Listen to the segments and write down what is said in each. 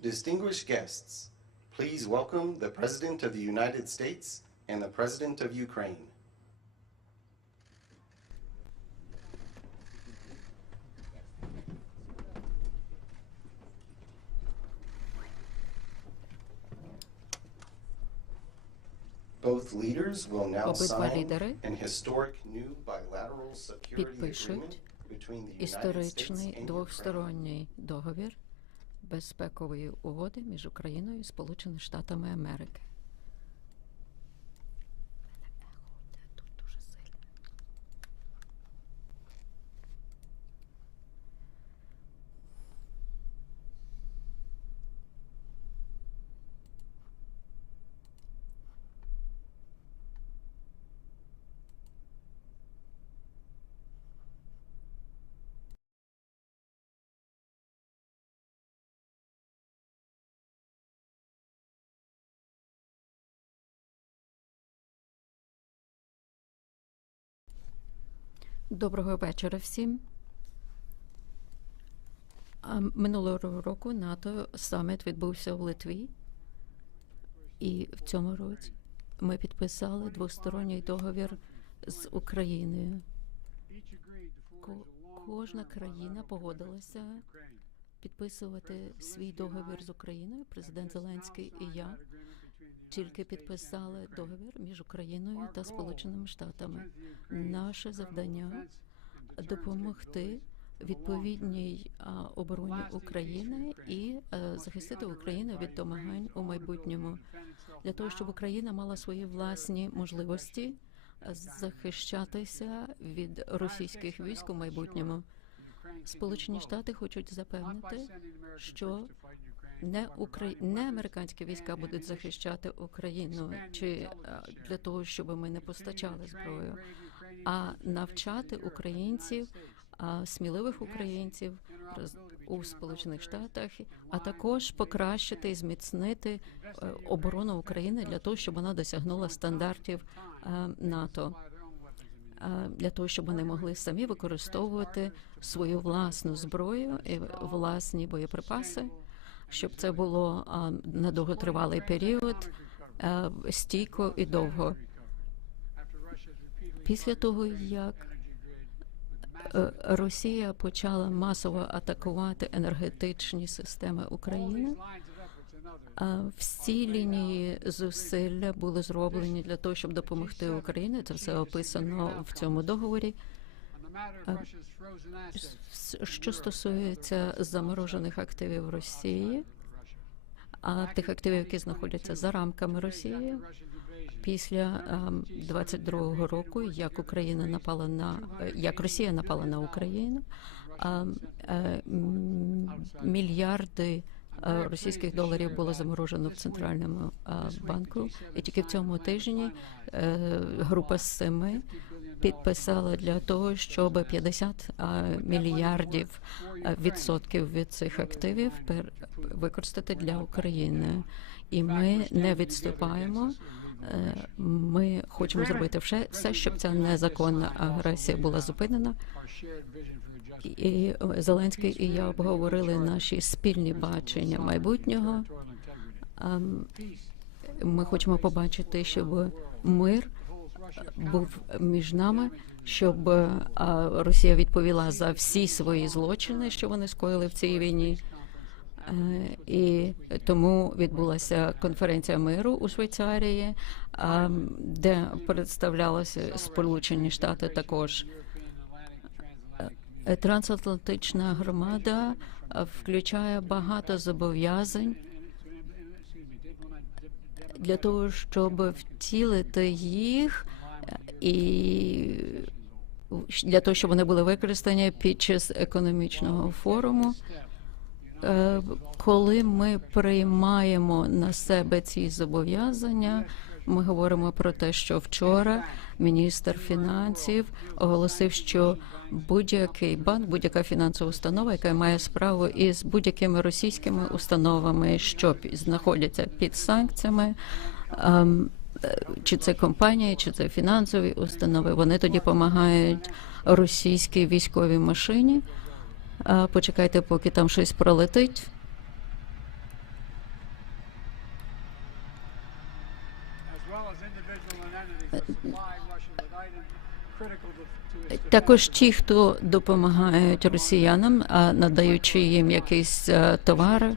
Distinguished guests, please welcome the President of the United States and the President of Ukraine. Both leaders will now sign an historic new bilateral security agreement between the United States and Ukraine. безпекової угоди між Україною і Сполученими Штатами Америки. Доброго вечора всім. Минулого року НАТО саміт відбувся в Литві, і в цьому році ми підписали двосторонній договір з Україною. Кожна країна погодилася підписувати свій договір з Україною. Президент Зеленський і я тільки підписали договір між Україною та Сполученими Штатами. Наше завдання допомогти. Відповідній обороні України і е, захистити Україну від домагань у майбутньому для того, щоб Україна мала свої власні можливості е, захищатися від російських військ у майбутньому. Сполучені Штати хочуть запевнити, що не Украї... не американські війська будуть захищати Україну чи е, для того, щоб ми не постачали зброю, а навчати українців, сміливих українців у сполучених штатах, а також покращити і зміцнити е, оборону України для того, щоб вона досягнула стандартів е, НАТО. Для того щоб вони могли самі використовувати свою власну зброю і власні боєприпаси щоб це було на довготривалий період стійко і довго. Після того як е, Росія почала масово атакувати енергетичні системи України. Всі лінії зусилля були зроблені для того, щоб допомогти Україні. Це все описано в цьому договорі що стосується заморожених активів Росії, а тих активів, які знаходяться за рамками Росії, після 22-го ем, року, як Україна напала на як Росія напала на Україну, ем, ем, мільярди. Е, російських доларів було заморожено в центральному е, банку, і тільки в цьому тижні е, група з семи підписала для того, щоб 50 мільярдів відсотків від цих активів використати для України, і ми не відступаємо. Е, ми хочемо зробити все, щоб ця незаконна агресія була зупинена. І е, Зеленський і я обговорили наші спільні бачення майбутнього. Ми хочемо побачити, щоб мир був між нами, щоб е, Росія відповіла за всі свої злочини, що вони скоїли в цій війні. Е, і тому відбулася конференція миру у Швейцарії, е, де представлялися Сполучені Штати також. Трансатлантична громада включає багато зобов'язань для того, щоб втілити їх і для того, щоб вони були використані під час економічного форуму. Е, коли ми приймаємо на себе ці зобов'язання, ми говоримо про те, що вчора міністр фінансів оголосив, що будь-який банк, будь-яка фінансова установа, яка має справу із будь-якими російськими установами, що знаходяться під санкціями, ем, чи це компанії, чи це фінансові установи. Вони тоді допомагають російській військовій машині. Почекайте, поки там щось пролетить. Також ті, хто допомагають росіянам, надаючи їм якісь е, товари.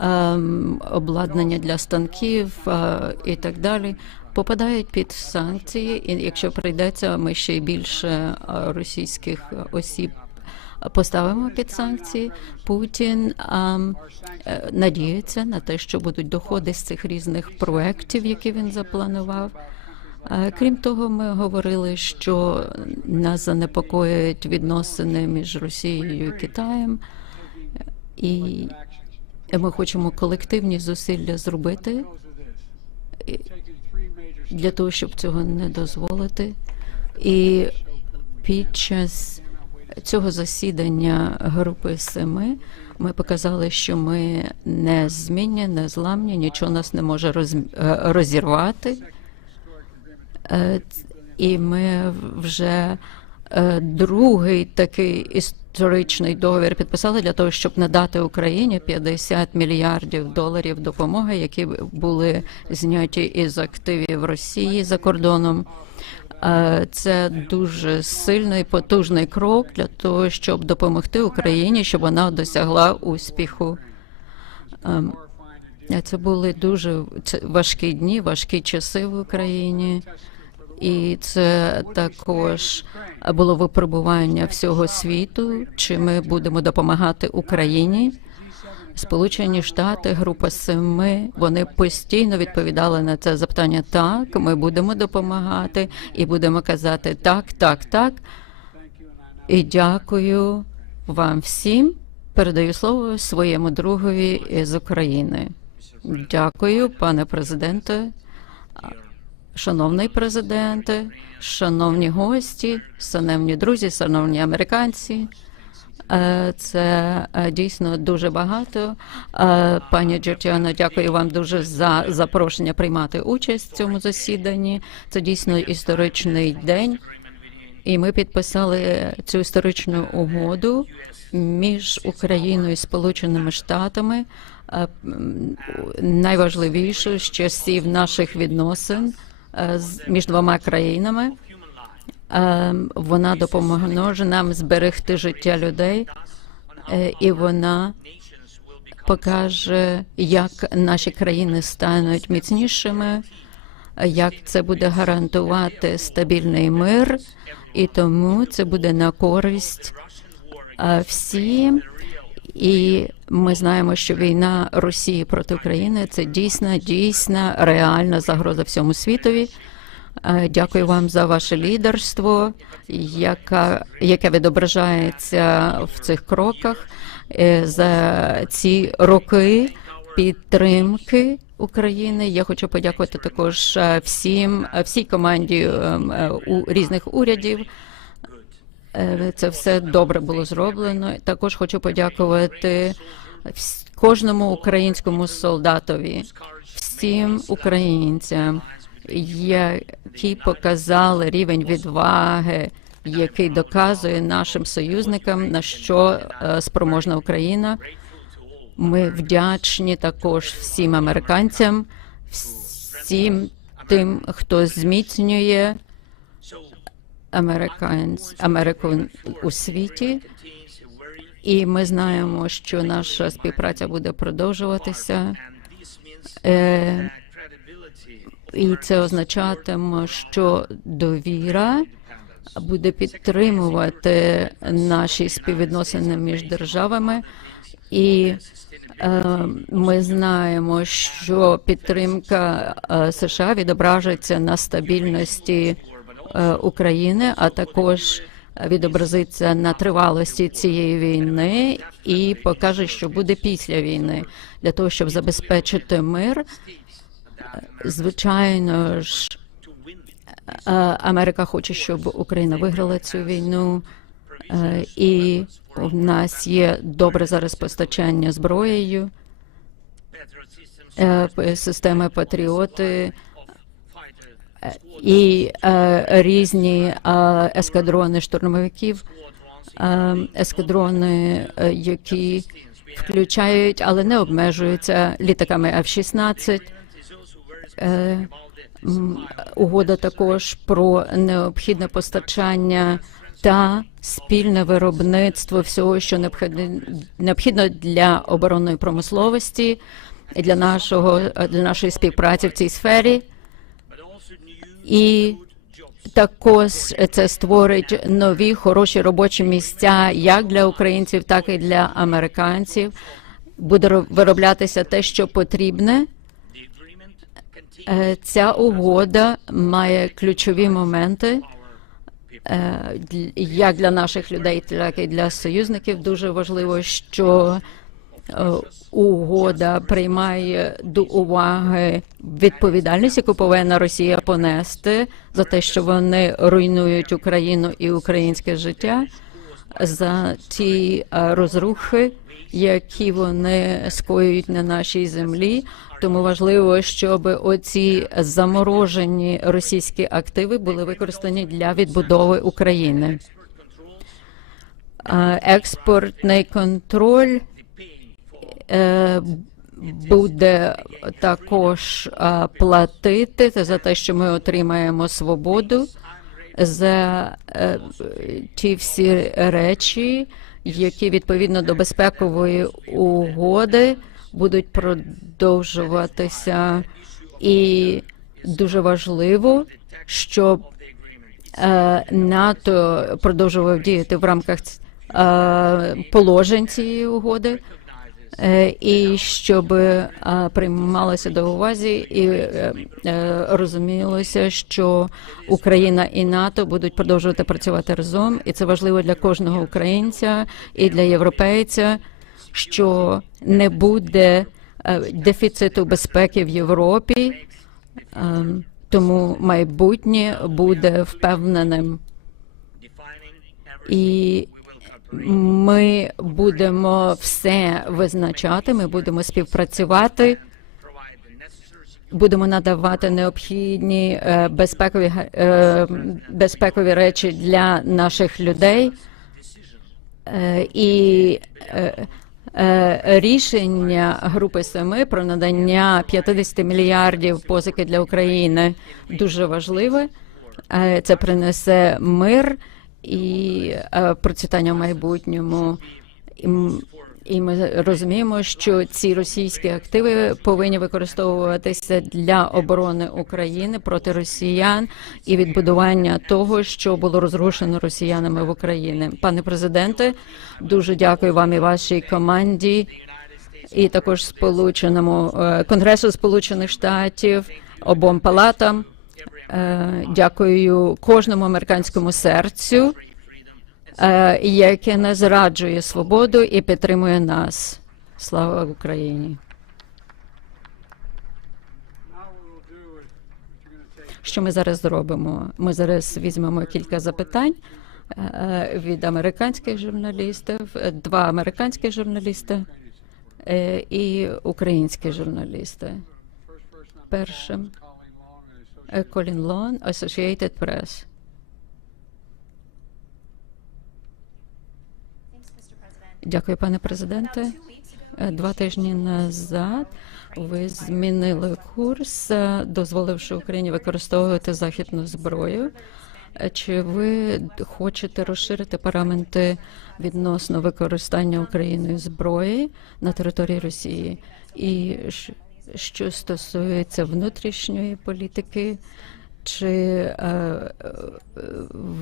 Ем, обладнання для станків е, і так далі. Попадають під санкції, і якщо прийдеться, ми ще більше е, російських осіб поставимо під санкції. Путін а, ем, е, надіється на те, що будуть доходи з цих різних проєктів, які він запланував. Крім того, ми говорили, що нас занепокоюють відносини між Росією і Китаєм, і ми хочемо колективні зусилля зробити для того, щоб цього не дозволити. І під час цього засідання групи семи ми показали, що ми не змінні, не зламні, нічого нас не може роз... Е, розірвати. Е, і ми вже е, другий такий історичний трирічний договір підписали для того, щоб надати Україні 50 мільярдів доларів допомоги, які були зняті із активів Росії за кордоном. Е, це дуже сильний потужний крок для того, щоб допомогти Україні, щоб вона досягла успіху. Ем, це були дуже важкі дні, важкі часи в Україні і це також було випробування всього світу. Чи ми будемо допомагати Україні? Сполучені Штати, група семи вони постійно відповідали на це запитання. Так, ми будемо допомагати і будемо казати так, так, так. І дякую вам всім. Передаю слово своєму другові з України. Дякую, пане президенте. Шановний президенте, шановні гості, шановні друзі, шановні американці, е, це е, дійсно дуже багато. Е, пані Джорджіано, дякую вам дуже за запрошення приймати участь в цьому засіданні. Це дійсно історичний день, і ми підписали цю історичну угоду між Україною і Сполученими Штатами. Найважливіше з часів наших відносин. Е, між двома країнами. Е, вона допоможе нам зберегти життя людей, е, і вона покаже, як наші країни стануть міцнішими, як це буде гарантувати стабільний мир, і тому це буде на користь всім. І ми знаємо, що війна Росії проти України це дійсна, дійсна реальна загроза всьому світові. Е, дякую вам за ваше лідерство, яка, яке відображається в цих кроках е, за ці роки підтримки України. Я хочу подякувати також е, всім, всій команді ем, у різних урядів. Е, це все добре було зроблено. Також хочу подякувати кожному українському солдатові, всім українцям, які показали рівень відваги, який доказує нашим союзникам на що е, спроможна Україна. Ми вдячні також всім американцям, всім тим, хто зміцнює Америку у світі, і ми знаємо, що наша співпраця буде продовжуватися. Е, і це означатиме, що довіра буде підтримувати наші співвідносини між державами, і е, ми знаємо, що підтримка е, США відображається на стабільності. Е, України, а також відобразиться на тривалості цієї війни і покаже, що буде після війни, для того, щоб забезпечити мир. Звичайно ж, е, Америка хоче, щоб Україна виграла цю війну. Е, і в нас є добре зараз постачання зброєю системи патріоти і е, різні е, ескадрони штурмовиків, е, ескадрони, які включають, але не обмежуються літаками F-16. Угода також про необхідне постачання та спільне виробництво всього, що необхідно для оборонної промисловості і для нашого для нашої співпраці в цій сфері і також це створить нові хороші робочі місця як для українців, так і для американців. Буде вироблятися те, що потрібне. Е, ця угода має ключові моменти е, як для наших людей, так і для союзників. Дуже важливо, що Е, угода приймає до уваги відповідальність, яку повинна Росія понести за те, що вони руйнують Україну і українське життя. За ті е, розрухи, які вони скоюють на нашій землі, тому важливо, щоб оці заморожені російські активи були використані для відбудови України. Е, експортний контроль Е, буде також платити за те, що ми отримаємо свободу за е, ті всі речі, які відповідно до безпекової угоди будуть продовжуватися, і дуже важливо, щоб е, НАТО продовжував діяти в рамках положень цієї угоди. Е, і щоб е, приймалося до увазі і е, розумілося, що Україна і НАТО будуть продовжувати працювати разом, і це важливо для кожного українця і для європейця, що не буде дефіциту безпеки в Європі, тому майбутнє буде впевненим і ми будемо все визначати. Ми будемо співпрацювати. Будемо надавати необхідні е, безпекові е, безпекові речі для наших людей е, і рішення групи семи про надання 50 мільярдів позики для України дуже важливе. Це принесе мир і е, процвітання в майбутньому. І ми розуміємо, що ці російські активи повинні використовуватися для оборони України проти росіян і відбудування того, що було розрушено росіянами в Україні. Пане президенте, дуже дякую вам і вашій команді, і також сполученому е, конгресу Сполучених Штатів обом палатам. Е, дякую кожному американському серцю, е, яке не зраджує свободу і підтримує нас. Слава Україні! Що ми зараз зробимо? Ми зараз візьмемо кілька запитань е, від американських журналістів, два американські журналісти і українські журналісти. Першим Colin е, Lawn, Associated Press. Дякую, пане президенте. Е, два тижні назад ви змінили курс, е, дозволивши Україні використовувати західну зброю. Чи ви хочете розширити параметри відносно використання Україною зброї на території Росії? І що стосується внутрішньої політики. Чи е,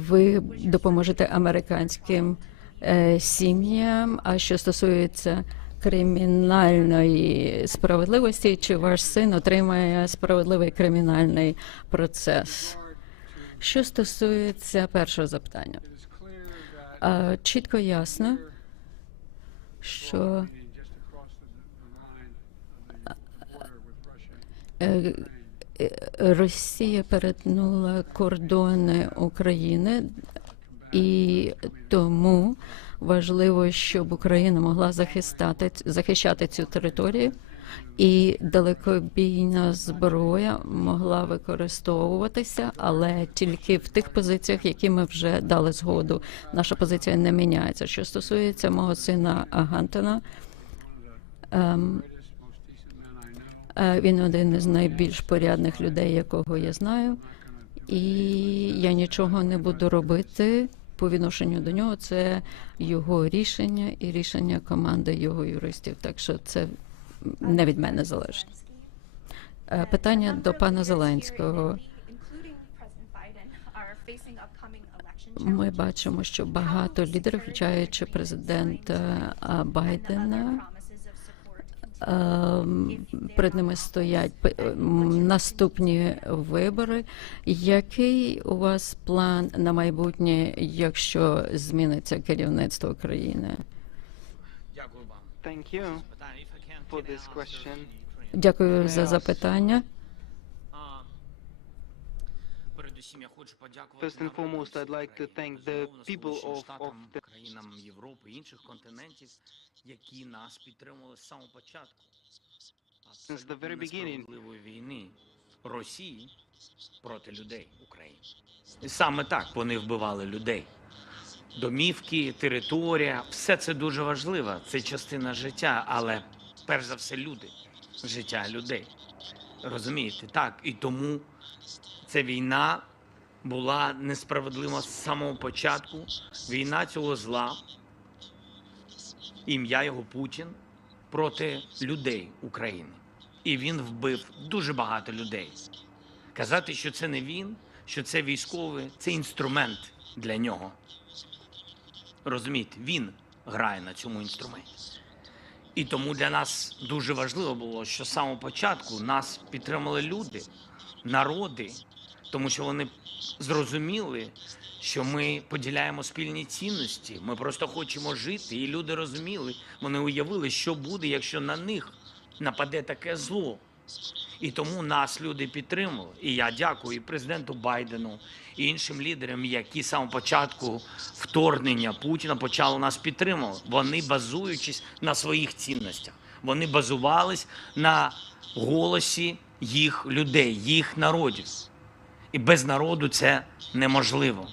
ви допоможете американським е, сім'ям? А що стосується кримінальної справедливості, чи ваш син отримає справедливий кримінальний процес? Що стосується першого запитання, е, чітко ясно, що Е, е, Росія перетнула кордони України, і тому важливо, щоб Україна могла захистати захищати цю територію, і далекобійна зброя могла використовуватися, але тільки в тих позиціях, які ми вже дали згоду. Наша позиція не міняється. Що стосується мого сина Агантена, Ем, Е, він один із найбільш порядних людей, якого я знаю, і я нічого не буду робити по відношенню до нього. Це його рішення і рішення команди його юристів. Так що це не від мене залежить. Е, питання до пана Зеленського. Ми бачимо, що багато лідерів, включаючи президента Байдена. Ем, перед ними стоять наступні вибори. Який у вас план на майбутнє, якщо зміниться керівництво країни? Дякую вам. Дякую за запитання. First and foremost, I'd like to thank the people of, of the... країнам Європи інших континентів, які нас підтримували з самого початку. Since the very beginning. війни Росії проти людей України. саме так вони вбивали людей. Домівки, територія, все це дуже важливо. Це частина життя, але перш за все, люди, життя людей. Розумієте, так і тому це війна була несправедлива з самого початку. Війна цього зла, ім'я його Путін проти людей України. І він вбив дуже багато людей. Казати, що це не він, що це військовий, це інструмент для нього. Розумієте, він грає на цьому інструменті. І тому для нас дуже важливо було, що з самого початку нас підтримали люди, народи, тому що вони зрозуміли, що ми поділяємо спільні цінності. Ми просто хочемо жити, і люди розуміли, вони уявили, що буде, якщо на них нападе таке зло. І тому нас люди підтримали. І я дякую і президенту Байдену і іншим лідерам, які саме початку вторгнення Путіна почали нас підтримувати. Вони базуючись на своїх цінностях. Вони базувались на голосі їх людей, їх народів. І без народу це неможливо.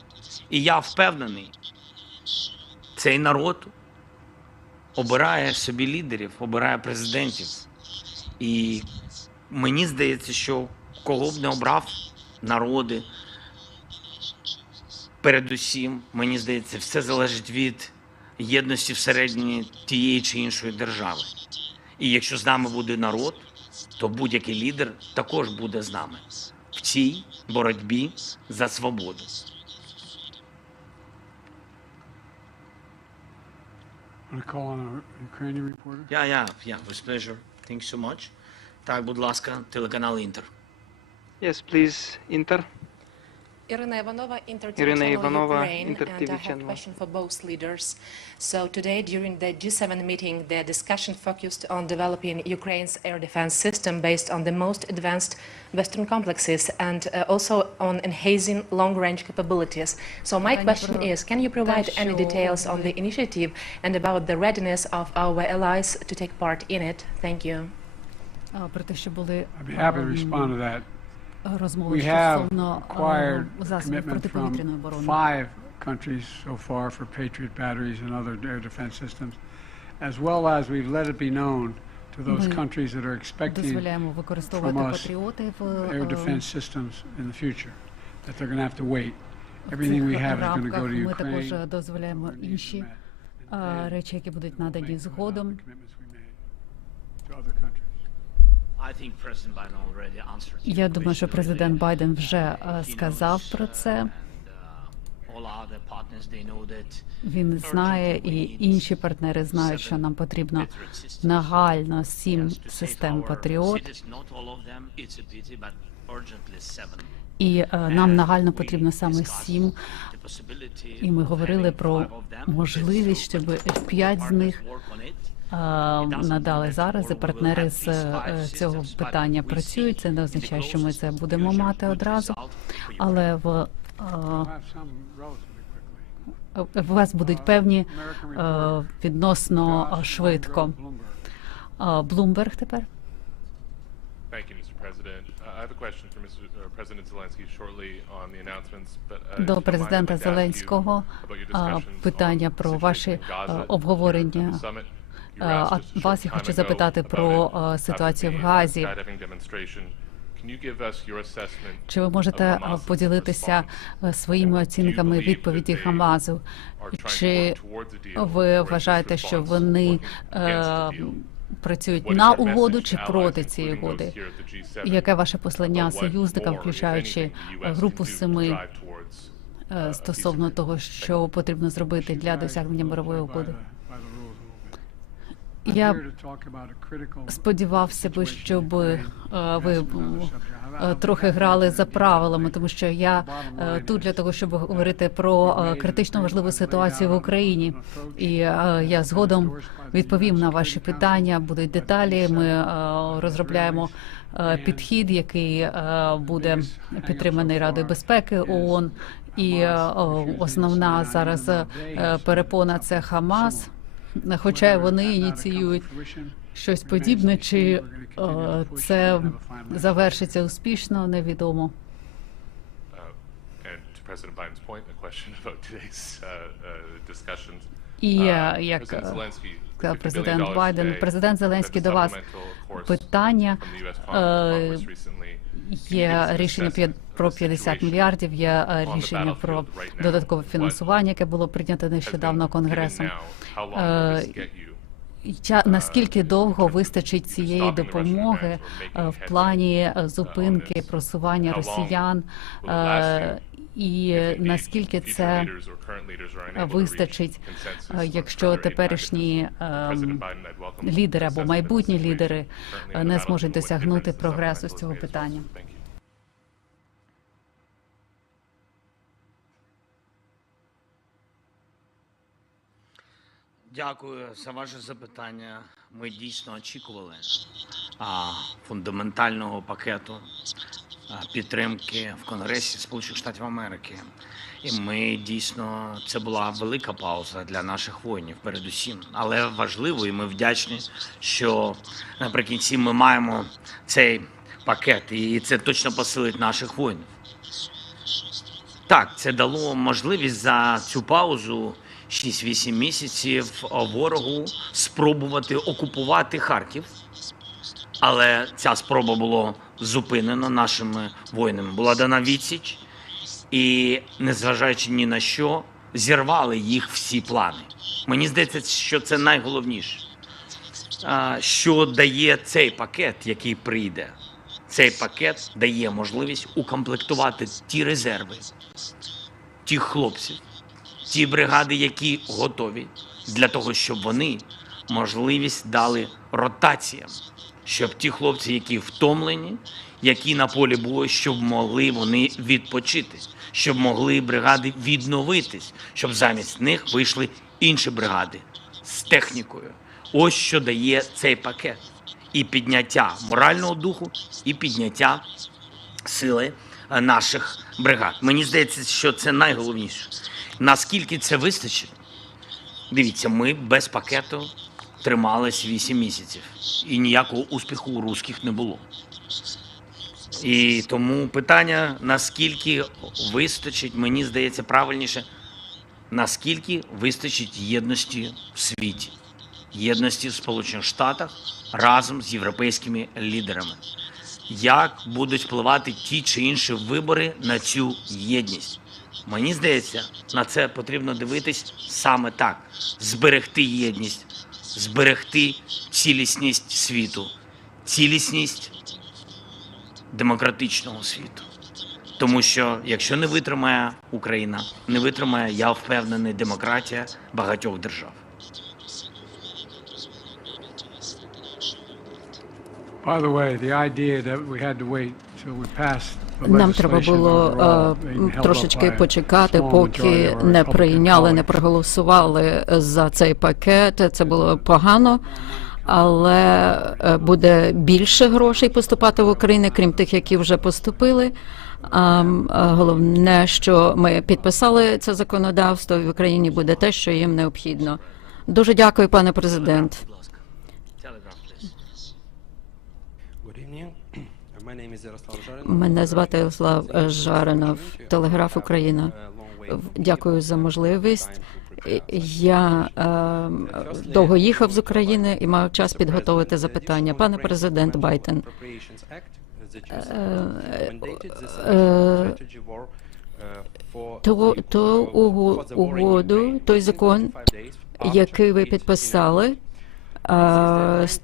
І я впевнений, цей народ обирає собі лідерів, обирає президентів. І мені здається, що кого б не обрав народи, передусім, мені здається, все залежить від єдності всередині тієї чи іншої держави. І якщо з нами буде народ, то будь-який лідер також буде з нами. в цій боротьбі за свободу. Yeah, yeah, yeah, with pleasure. Thanks so much. Так, будь ласка, телеканал Інтер. Yes, please, Інтер. Irina Ivanova, Irina Ivanova, Ukraine, and I have a question for both leaders. So today, during the G7 meeting, the discussion focused on developing Ukraine's air defense system based on the most advanced Western complexes and uh, also on enhancing long-range capabilities. So my question is, can you provide any details on the initiative and about the readiness of our allies to take part in it? Thank you. I'd be happy to um, respond to that розмови We have стосовно acquired е, засобів commitment протиповітряної from оборони. five countries so far for Patriot batteries and other air defense systems, as well as we've let it be known to those Ми countries that are expecting Дозволяємо використовувати from us патріоти в air е, defense systems in the future, that they're going to have to wait. Everything we цих have is going to рамках. go to Ми також Ukraine. е, дозволяємо where it needs to інші be met. And е, then речі, які будуть we'll надані make good on the згодом. Я думаю, що президент Байден вже е, сказав про uh, це. Uh, Він знає, і інші партнери знають, що нам потрібно нагально сім систем Патріот. І е, нам нагально потрібно саме сім. І ми говорили про можливість, щоб п'ять з них надали зараз. і Партнери з е, цього питання працюють. Це не означає, що ми це будемо мати одразу, але в у е, вас будуть певні е, відносно швидко. Блумберг тепер. Uh, uh, uh, До президента Зеленського питання про ваші обговорення Е, а вас я хочу запитати про е, ситуацію в Газі. Чи ви можете е, поділитися своїми оцінками відповіді Хамазу? Чи ви вважаєте, що вони е, працюють на угоду чи проти цієї угоди? Яке ваше послання союзникам, включаючи групу семи стосовно того, що потрібно зробити для досягнення мирової угоди? Я сподівався би, щоб е, ви е, трохи грали за правилами, тому що я е, тут для того, щоб говорити про критично важливу ситуацію в Україні, і я згодом відповім на ваші питання. Будуть деталі. Ми розробляємо підхід, який буде підтриманий Радою безпеки ООН. І основна зараз перепона це Хамас хоча вони ініціюють щось подібне, чи це завершиться успішно, невідомо. Uh, uh, uh, І як сказав президент Байден, президент Зеленський до вас питання Є рішення про 50 мільярдів. Є е, рішення про додаткове фінансування, яке було прийнято нещодавно конгресом. Е, наскільки довго вистачить цієї допомоги е, в плані зупинки просування росіян і наскільки це вистачить, е, якщо теперішні ем, лідери або майбутні лідери е, не зможуть досягнути прогресу з цього питання. Дякую за ваше запитання. Ми дійсно очікували а, фундаментального пакету підтримки в Конгресі Сполучених Штатів Америки, і ми дійсно це була велика пауза для наших воїнів, передусім, але важливо, і ми вдячні, що наприкінці ми маємо цей пакет, і це точно посилить наших воїнів. Так, це дало можливість за цю паузу. 6-8 місяців ворогу спробувати окупувати Харків, але ця спроба була зупинено нашими воїнами. Була дана відсіч, і незважаючи ні на що, зірвали їх всі плани. Мені здається, що це найголовніше, що дає цей пакет, який прийде. Цей пакет дає можливість укомплектувати ті резерви, ті хлопців, ті бригади, які готові для того, щоб вони можливість дали ротаціям щоб ті хлопці, які втомлені, які на полі було, щоб могли вони відпочити, щоб могли бригади відновитись, щоб замість них вийшли інші бригади з технікою. Ось що дає цей пакет. І підняття морального духу, і підняття сили е, наших бригад. Мені здається, що це найголовніше. Наскільки це вистачить? Дивіться, ми без пакету трималась 8 місяців, і ніякого успіху у русських не було. І тому питання, наскільки вистачить, мені здається, правильніше, наскільки вистачить єдності в світі, єдності в Сполучених Штатах разом з європейськими лідерами. Як будуть впливати ті чи інші вибори на цю єдність? Мені здається, на це потрібно дивитись саме так: зберегти єдність, зберегти цілісність світу, цілісність демократичного світу. Тому що якщо не витримає Україна, не витримає, я впевнений, демократія багатьох держав. By the way, the idea that we had to wait till we passed нам треба було е, трошечки почекати, поки не прийняли, не проголосували за цей пакет. Це було погано. Але е, буде більше грошей поступати в Україну, крім тих, які вже поступили. Е, головне, що ми підписали це законодавство в Україні буде те, що їм необхідно. Дуже дякую, пане президент. Мене звати Ярослав Жаринов, телеграф Україна. Дякую за можливість. Я е, довго їхав з України і мав час підготовити запитання. Пане президент Байден, е, е, то, то угоду, той закон, який ви підписали, е,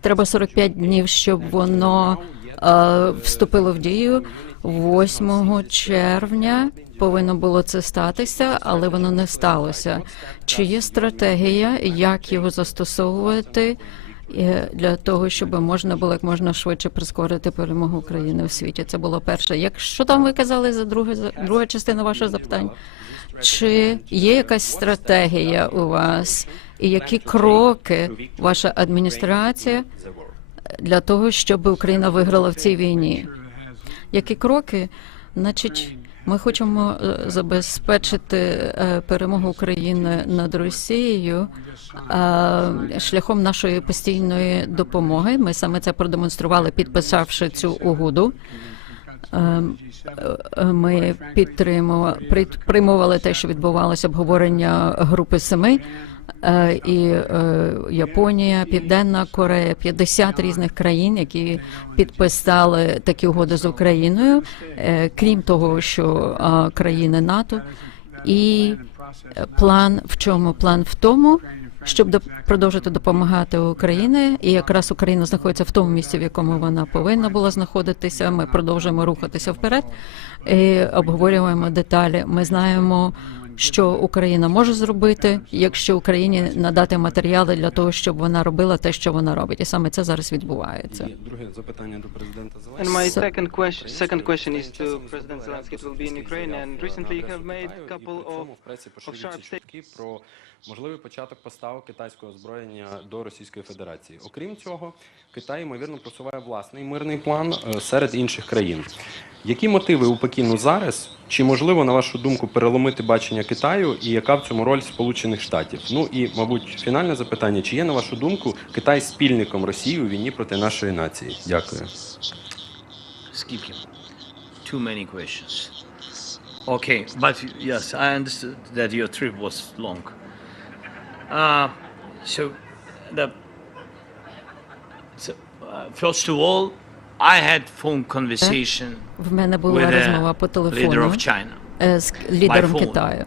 треба 45 днів, щоб воно. Е, вступило в дію 8 червня. Повинно було це статися, але воно не сталося. Чи є стратегія, як його застосовувати е, для того, щоб можна було як можна швидше прискорити перемогу України в світі? Це було перше. Якщо там ви казали за друге друга частина вашого запитання, чи є якась стратегія у вас, і які кроки ваша адміністрація? для того, щоб Україна виграла в цій війні. Які кроки, значить, ми хочемо е, забезпечити е, перемогу України над Росією е, шляхом нашої постійної допомоги. Ми саме це продемонстрували, підписавши цю угоду. Ем, е, ми підтримували те, що відбувалося обговорення групи семи е, і е, Японія, Південна Корея, 50 різних країн, які підписали такі угоди з Україною, крім того, що країни НАТО і план в чому план в тому щоб до продовжити допомагати Україні, і якраз Україна знаходиться в тому місці, в якому вона повинна була знаходитися. Ми продовжуємо рухатися вперед і обговорюємо деталі. Ми знаємо. Що Україна може зробити, якщо Україні надати матеріали для того, щоб вона робила те, що вона робить, і саме це зараз відбувається. Друге запитання до президента Зеленського. Зеленський. Recently you have made couple of, of sharp statements можливий початок поставок китайського озброєння до Російської Федерації. Окрім цього, Китай ймовірно просуває власний мирний план е, серед інших країн. Які мотиви у Пекіну зараз? Чи можливо на вашу думку переломити бачення Китаю і яка в цьому роль Сполучених Штатів? Ну і мабуть, фінальне запитання: чи є на вашу думку Китай спільником Росії у війні проти нашої нації? Дякую. Скільки? Too many questions. Okay, but yes, I understood that your trip was long. Uh, so the so, uh, first of all, I had phone conversation В мене була with розмова по the leader телефону of China. е, з лідером phone. Китаю.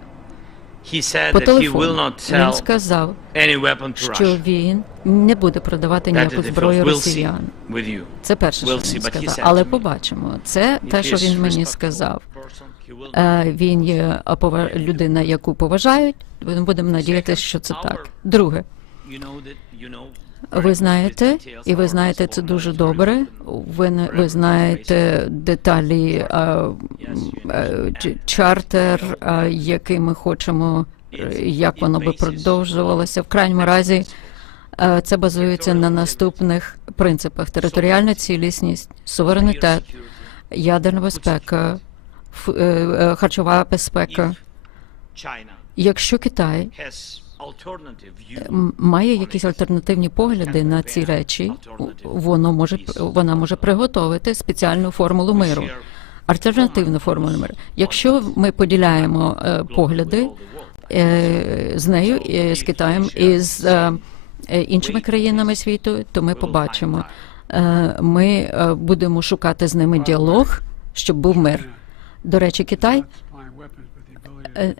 He said По that he will телефону not він sell сказав, any weapon to що Russia. він не буде продавати That ніяку is the зброю first. We'll see росіян. with you. Це перше, We'll що see, він but he said сказав. to Але me, побачимо. Це те, що він мені сказав. Person Е, він є людина, яку поважають. Будемо надіятися, що це так. Друге, ви знаєте, і ви знаєте це дуже добре. Ви ви знаєте деталі а, е, чартер, який ми хочемо, е, як воно би продовжувалося в крайньому разі. Це базується на наступних принципах: територіальна цілісність, суверенітет, ядерна безпека, Е, е, харчова безпека. Якщо Китай має якісь альтернативні погляди на ці речі, воно може вона може приготувати спеціальну формулу миру. Альтернативну формулу миру. Якщо ми поділяємо е, погляди з нею з Китаєм і з іншими країнами світу, то ми побачимо. Ми будемо шукати з ними діалог, щоб був мир. До речі, Китай е,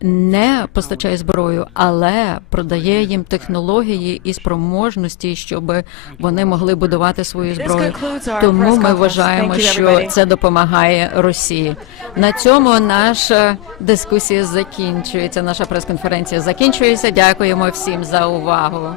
не постачає зброю, але продає їм технології і спроможності, щоб вони могли будувати свою зброю. Тому ми вважаємо, що це допомагає Росії. На цьому наша дискусія закінчується. Наша прес-конференція закінчується. Дякуємо всім за увагу.